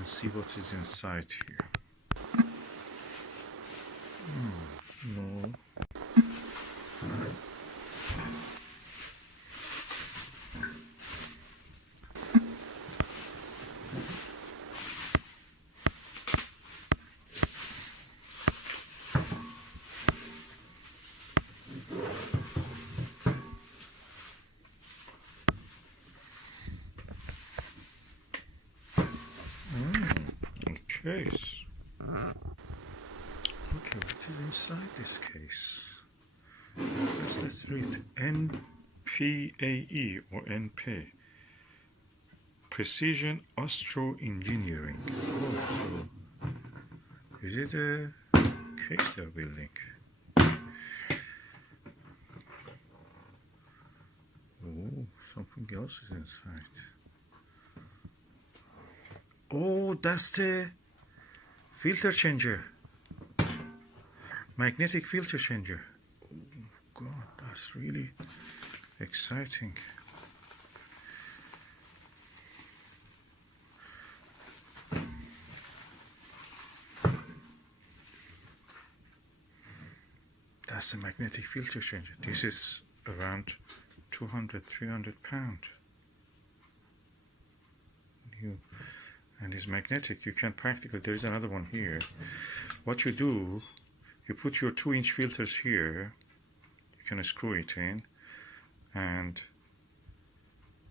and see what is inside here. No. Case. Okay, what is inside this case? Let's read nPAE or nPAE. Precision Astro Engineering. Oh, so is it a case they're building? Oh, something else is inside. Oh, that's the filter changer, magnetic filter changer. Oh God, that's really exciting. That's a magnetic filter changer. This is around 200-300 pounds. New. And it's magnetic. You can practically, there is another one here. What you do, you put your 2-inch filters here, you can screw it in, and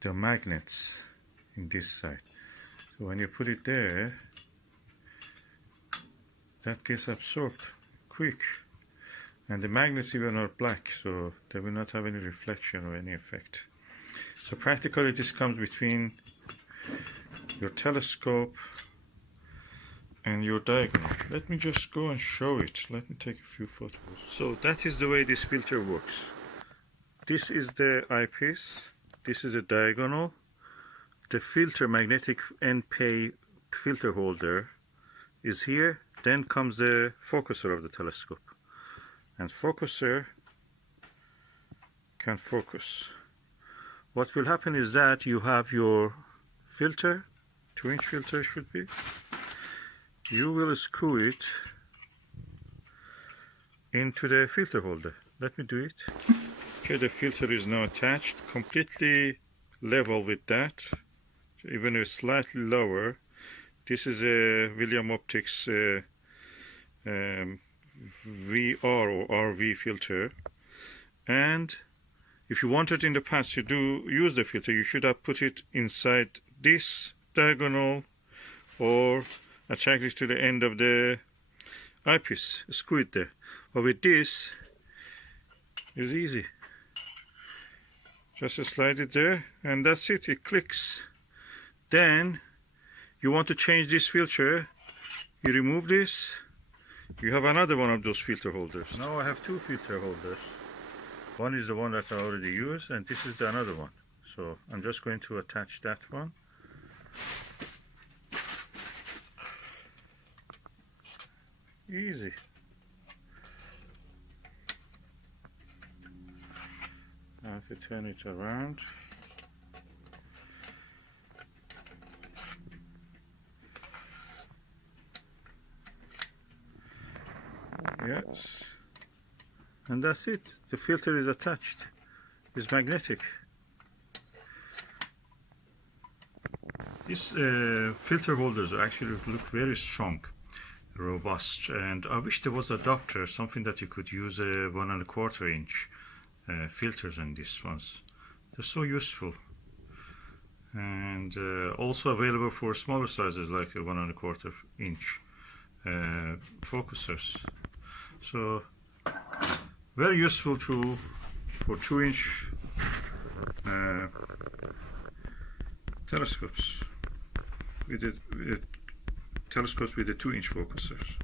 the magnets in this side. So when you put it there, that gets absorbed quick. And the magnets even are black, so they will not have any reflection or any effect. So practically this comes between your telescope and your diagonal. Let me just go and show it. Let me take a few photos. So that is the way this filter works. This is the eyepiece. This is a diagonal. The filter, magnetic nPAE filter holder is here. Then comes the focuser of the telescope. And focuser can focus. What will happen is that you have your filter, 2-inch filter should be. You will screw it into the filter holder. Let me do it. Okay, the filter is now attached, completely level with that, even if slightly lower. This is a William Optics VR or RV filter, and if you wanted in the past to use the filter, you should have put it inside this diagonal or attach it to the end of the eyepiece, screw it there. But with this, it's easy. Just slide it there and that's it, it clicks. Then you want to change this filter, you remove this, you have another one of those filter holders. Now I have 2 filter holders. One is the one that I already used, and this is the another one. So I'm just going to attach that one. Easy. I have to turn it around. Yes, and that's it. The filter is attached. It's magnetic. These filter holders actually look very strong, robust, and I wish there was an adapter, something that you could use 1 1/4 inch filters in these ones. They're so useful, and also available for smaller sizes like 1 1/4 inch focusers. So very useful tool for 2-inch telescopes with the 2-inch focusers.